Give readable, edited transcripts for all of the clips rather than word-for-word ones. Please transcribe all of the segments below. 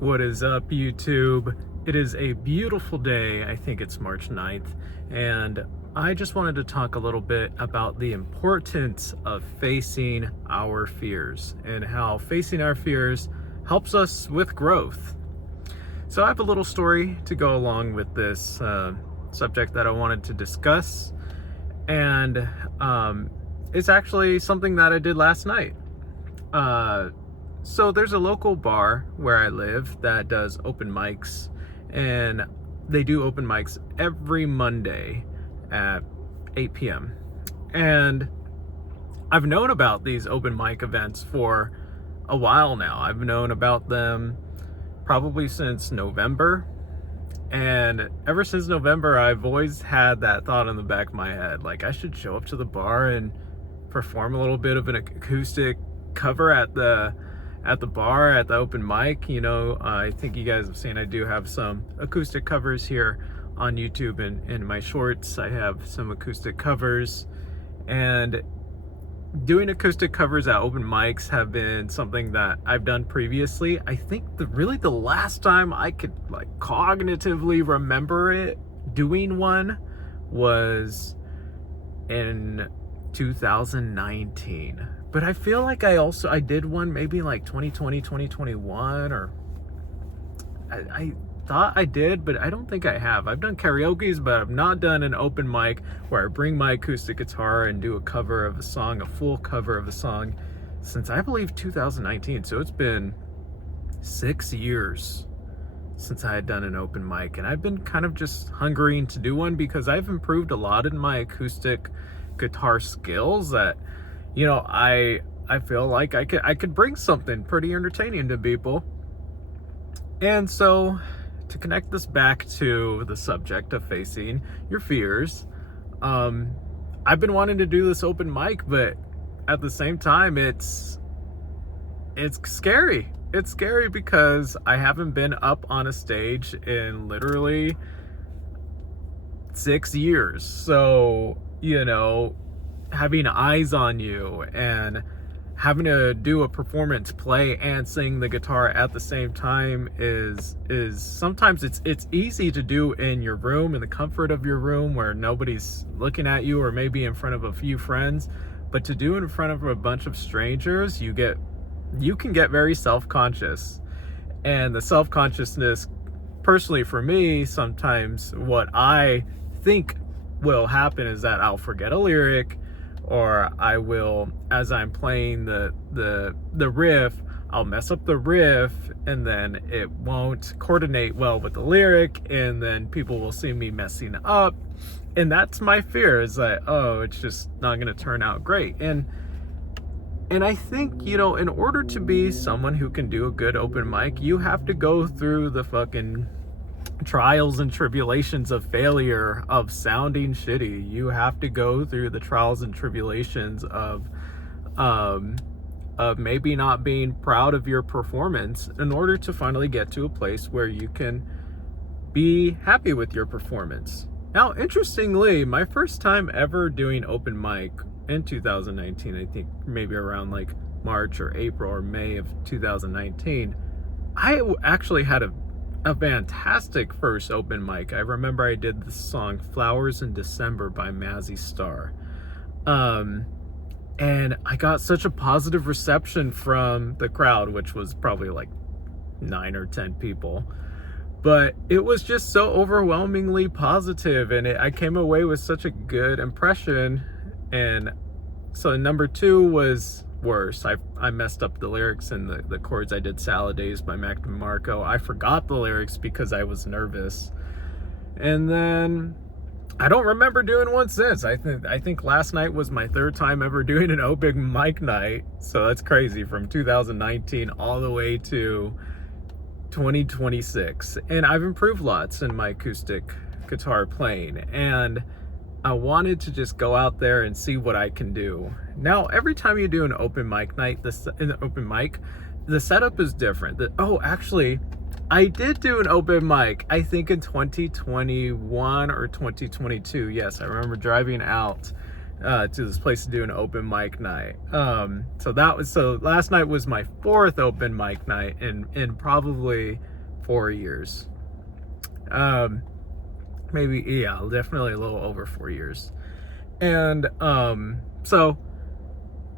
What is up, YouTube? It is a beautiful day. I think it's March 9th, and I just wanted to talk a little bit about the importance of facing our fears and how facing our fears helps us with growth. So I have a little story to go along with this subject that I wanted to discuss, and it's actually something that I did last night. So there's a local bar where I live that does open mics, and they do open mics every Monday at 8 p.m. And I've known about these open mic events for a while now. I've known about them probably since November. And ever since November, I've always had that thought in the back of my head, like I should show up to the bar and perform a little bit of an acoustic cover at the bar at the open mic. I think you guys have seen I do have some acoustic covers here on YouTube, and in my shorts I have some acoustic covers, and doing acoustic covers at open mics have been something that I've done previously. I think the last time I could cognitively remember it doing one was in 2019. But I feel like I did one maybe like 2020, 2021, or I thought I did, but I don't think I have. I've done karaoke's, but I've not done an open mic where I bring my acoustic guitar and do a cover of a song, a full cover of a song, since I believe 2019. So it's been 6 years since I had done an open mic, and I've been kind of just hungering to do one because I've improved a lot in my acoustic guitar skills that I feel like I could bring something pretty entertaining to people. And so, to connect this back to the subject of facing your fears, I've been wanting to do this open mic, but at the same time, it's scary. It's scary because I haven't been up on a stage in literally 6 years. So, having eyes on you and having to do a performance, play and sing the guitar at the same time is sometimes it's easy to do in your room, in the comfort of your room where nobody's looking at you, or maybe in front of a few friends. But to do it in front of a bunch of strangers, you can get very self-conscious. And the self-consciousness, personally for me, sometimes what I think will happen is that I'll forget a lyric, or I will, as I'm playing the riff, I'll mess up the riff, and then it won't coordinate well with the lyric, and then people will see me messing up. And that's my fear, is that, it's just not going to turn out great. And I think, in order to be someone who can do a good open mic, you have to go through the fucking trials and tribulations of failure, of sounding shitty. You have to go through the trials and tribulations of maybe not being proud of your performance in order to finally get to a place where you can be happy with your performance. Now, interestingly, my first time ever doing open mic in 2019, I think maybe around like March or April or May of 2019, I actually had a fantastic first open mic. I remember I did the song Flowers in December by Mazzy Star. And I got such a positive reception from the crowd, which was probably like 9 or 10 people. But it was just so overwhelmingly positive, and I came away with such a good impression. And so number 2 was worse. I messed up the lyrics and the chords. I did Salad Days by Mac DeMarco. I forgot the lyrics because I was nervous. And then I don't remember doing one since. I think last night was my 3rd time ever doing an open mic night. So that's crazy, from 2019 all the way to 2026. And I've improved lots in my acoustic guitar playing, and I wanted to just go out there and see what I can do. Now, every time you do an open mic night, the setup is different. Actually, I did do an open mic, I think in 2021 or 2022. Yes, I remember driving out to this place to do an open mic night. So last night was my 4th open mic night in probably 4 years. Maybe, yeah, definitely a little over 4 years. And so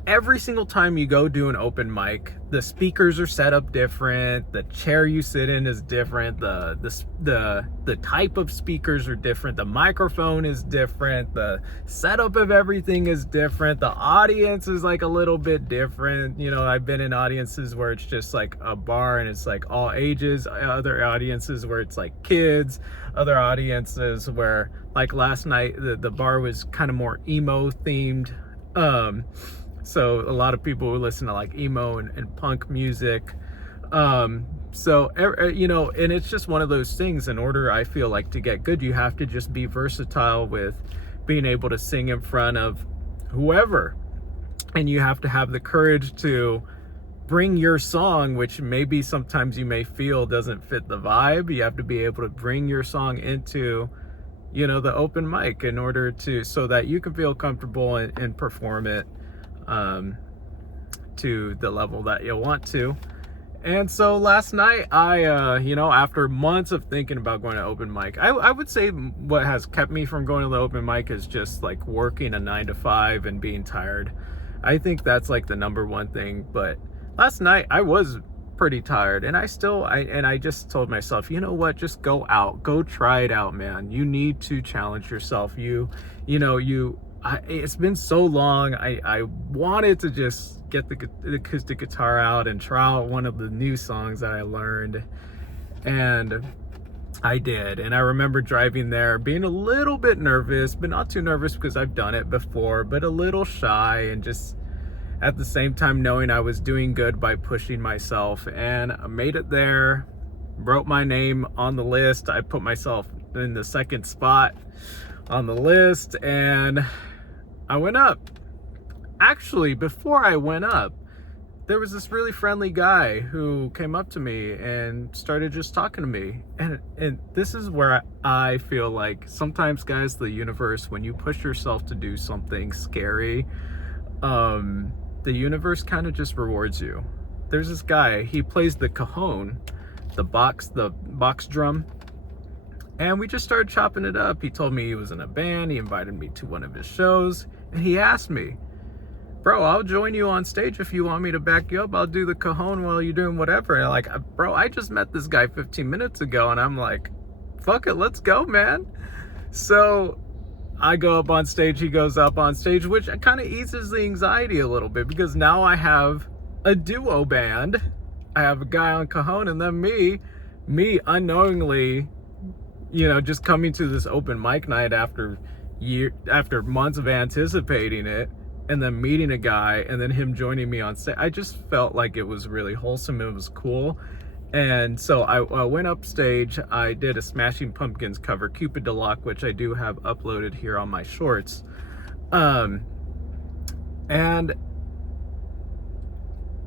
every single time you go do an open mic, the speakers are set up different, the chair you sit in is different, the type of speakers are different, the microphone is different, the setup of everything is different, the audience is like a little bit different. You know, I've been in audiences where it's just like a bar and it's like all ages, other audiences where it's like kids, other audiences where, like last night, the bar was kind of more emo themed. So a lot of people would listen to like emo and punk music. So, you know, and it's just one of those things. In order, I feel like, to get good, you have to just be versatile with being able to sing in front of whoever. And you have to have the courage to bring your song, which maybe sometimes you may feel doesn't fit the vibe. You have to be able to bring your song into, you know, the open mic in order to, so that you can feel comfortable and perform it to the level that you want to. And so last night, I you know, after months of thinking about going to open mic, I would say what has kept me from going to the open mic is just like working a 9 to 5 and being tired. I think that's like the number one thing. But last night I was pretty tired, and I just told myself, you know what, just go out, go try it out, man. You need to challenge yourself. It's been so long. I wanted to just get the acoustic guitar out and try out one of the new songs that I learned, and I did. And I remember driving there being a little bit nervous, but not too nervous because I've done it before, but a little shy, and just at the same time knowing I was doing good by pushing myself. And I made it there, wrote my name on the list. I put myself in the 2nd spot on the list, and I went up. Actually, before I went up, there was this really friendly guy who came up to me and started just talking to me. And this is where I feel like sometimes, guys, the universe, when you push yourself to do something scary, the universe kind of just rewards you. There's this guy, he plays the cajon, the box drum. And we just started chopping it up. He told me he was in a band. He invited me to one of his shows. And he asked me, bro, I'll join you on stage if you want me to back you up. I'll do the cajon while you're doing whatever. And like, bro, I just met this guy 15 minutes ago. And I'm like, fuck it, let's go, man. So I go up on stage. He goes up on stage, which kind of eases the anxiety a little bit, because now I have a duo band. I have a guy on cajon, and then me unknowingly, you know, just coming to this open mic night after months of anticipating it, and then meeting a guy, and then him joining me on stage. I just felt like it was really wholesome. It was cool. And so I went up stage. I did a Smashing Pumpkins cover, Cupid to Lock, which I do have uploaded here on my shorts. And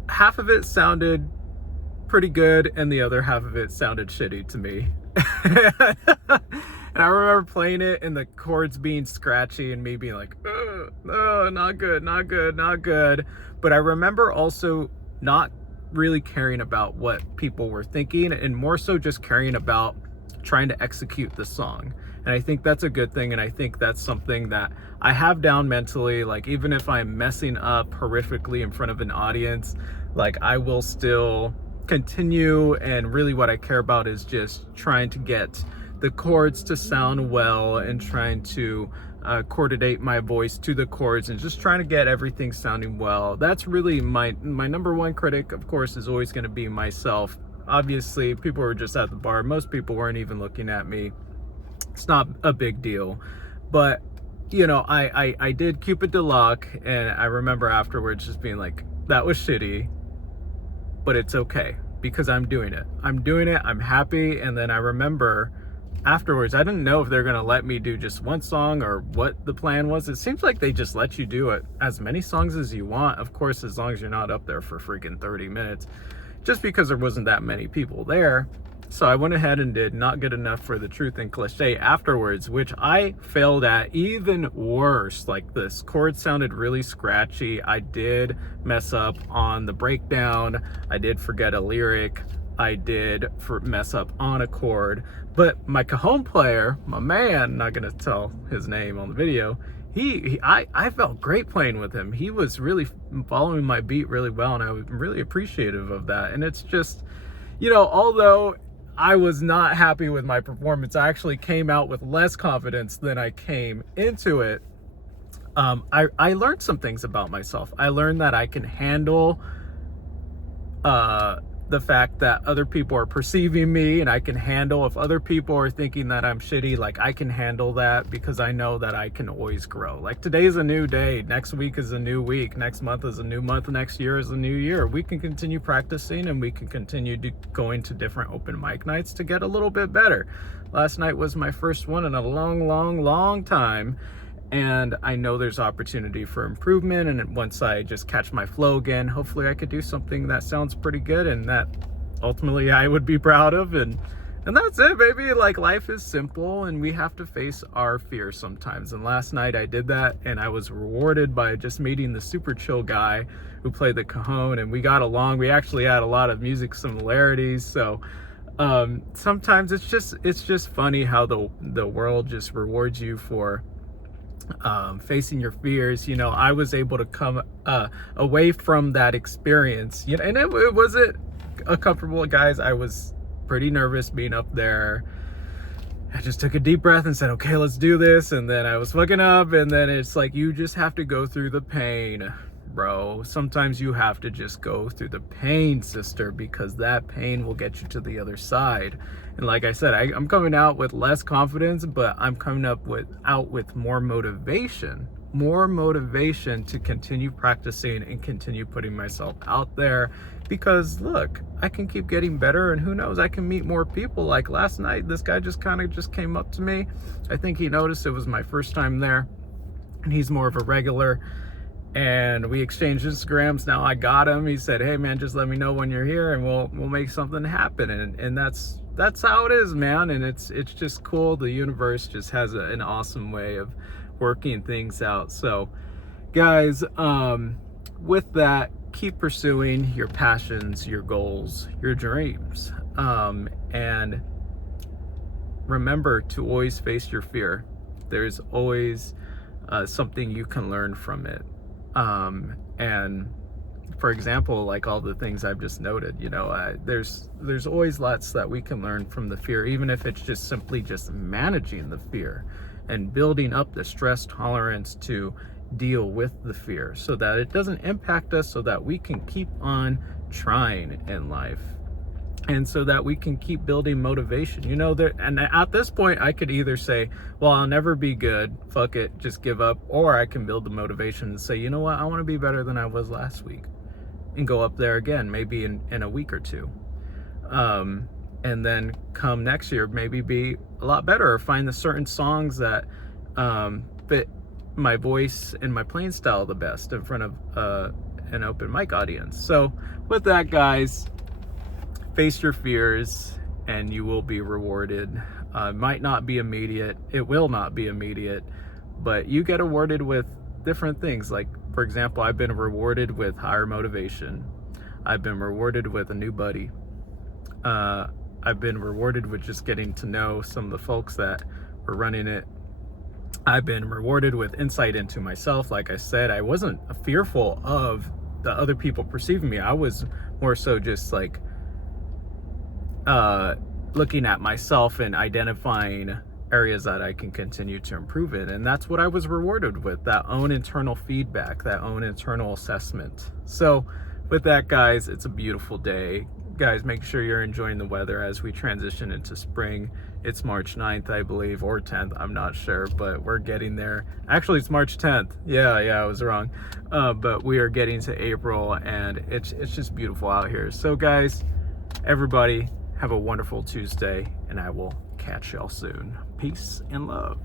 half of it sounded pretty good, and the other half of it sounded shitty to me. And I remember playing it and the chords being scratchy and me being like, oh, not good, not good, not good. But I remember also not really caring about what people were thinking, and more so just caring about trying to execute the song. And I think that's a good thing, and I think that's something that I have down mentally. Like, even if I'm messing up horrifically in front of an audience, like, I will still continue, and really what I care about is just trying to get the chords to sound well, and trying to coordinate my voice to the chords, and just trying to get everything sounding well. That's really my number one critic, of course, is always going to be myself. Obviously, people were just at the bar. Most people weren't even looking at me. It's not a big deal. But, you know, I did Cupid to Lock, and I remember afterwards just being like, that was shitty, but it's okay, because I'm doing it. I'm happy. And then I remember afterwards, I didn't know if they're going to let me do just one song or what the plan was. It seems like they just let you do it as many songs as you want. Of course, as long as you're not up there for freaking 30 minutes, just because there wasn't that many people there. So I went ahead and did Not Good Enough for the Truth and Cliche afterwards, which I failed at even worse. Like, this chord sounded really scratchy. I did mess up on the breakdown. I did forget a lyric. I did mess up on a chord. But my cajon player, my man, not gonna tell his name on the video, I felt great playing with him. He was really following my beat really well, and I was really appreciative of that. And it's just, although I was not happy with my performance, I actually came out with less confidence than I came into it. I learned some things about myself. I learned that I can handle the fact that other people are perceiving me, and I can handle if other people are thinking that I'm shitty. Like, I can handle that because I know that I can always grow. Like, today's a new day, next week is a new week, next month is a new month, next year is a new year. We can continue practicing, and we can continue going to different open mic nights to get a little bit better. Last night was my first one in a long time, and I know there's opportunity for improvement. And once I just catch my flow again, hopefully I could do something that sounds pretty good and that ultimately I would be proud of. And that's it, baby. Like, life is simple, and we have to face our fears sometimes. And last night I did that, and I was rewarded by just meeting the super chill guy who played the cajon, and we got along. We actually had a lot of music similarities. So sometimes it's just funny how the world just rewards you for facing your fears. I was able to come away from that experience, and it wasn't uncomfortable, guys. I was pretty nervous being up there. I just took a deep breath and said, okay, let's do this. And then I was fucking up, and then it's like, you just have to go through the pain, bro. Sometimes you have to just go through the pain, sister, because that pain will get you to the other side. And like I said, I'm coming out with less confidence, but I'm coming out with more motivation to continue practicing and continue putting myself out there. Because look, I can keep getting better, and who knows, I can meet more people. Like last night, this guy just came up to me. I think he noticed it was my first time there, and he's more of a regular. And we exchanged Instagrams. Now I got him. He said, hey man, just let me know when you're here, and we'll make something happen. And that's how it is, man. And it's just cool. The universe just has an awesome way of working things out. So guys, with that, keep pursuing your passions, your goals, your dreams, and remember to always face your fear. There's always something you can learn from it. And for example, like all the things I've just noted, there's always lots that we can learn from the fear, even if it's just simply just managing the fear and building up the stress tolerance to deal with the fear so that it doesn't impact us, so that we can keep on trying in life, and so that we can keep building motivation. And at this point, I could either say, well, I'll never be good, fuck it, just give up, or I can build the motivation and say, you know what, I want to be better than I was last week, and go up there again, maybe in a week or two, and then come next year, maybe be a lot better, or find the certain songs that fit my voice and my playing style the best in front of an open mic audience. So with that, guys, face your fears and you will be rewarded. Might not be immediate, it will not be immediate, but you get awarded with different things. Like, for example, I've been rewarded with higher motivation. I've been rewarded with a new buddy. I've been rewarded with just getting to know some of the folks that were running it. I've been rewarded with insight into myself. Like I said, I wasn't fearful of the other people perceiving me. I was more so just like looking at myself and identifying areas that I can continue to improve in. And that's what I was rewarded with, that own internal feedback, that own internal assessment. So with that, guys, it's a beautiful day. Guys, make sure you're enjoying the weather as we transition into spring. It's March 9th, I believe, or 10th, I'm not sure, but we're getting there. Actually, it's March 10th. Yeah, I was wrong. But we are getting to April, and it's just beautiful out here. So guys, everybody, have a wonderful Tuesday, and I will catch y'all soon. Peace and love.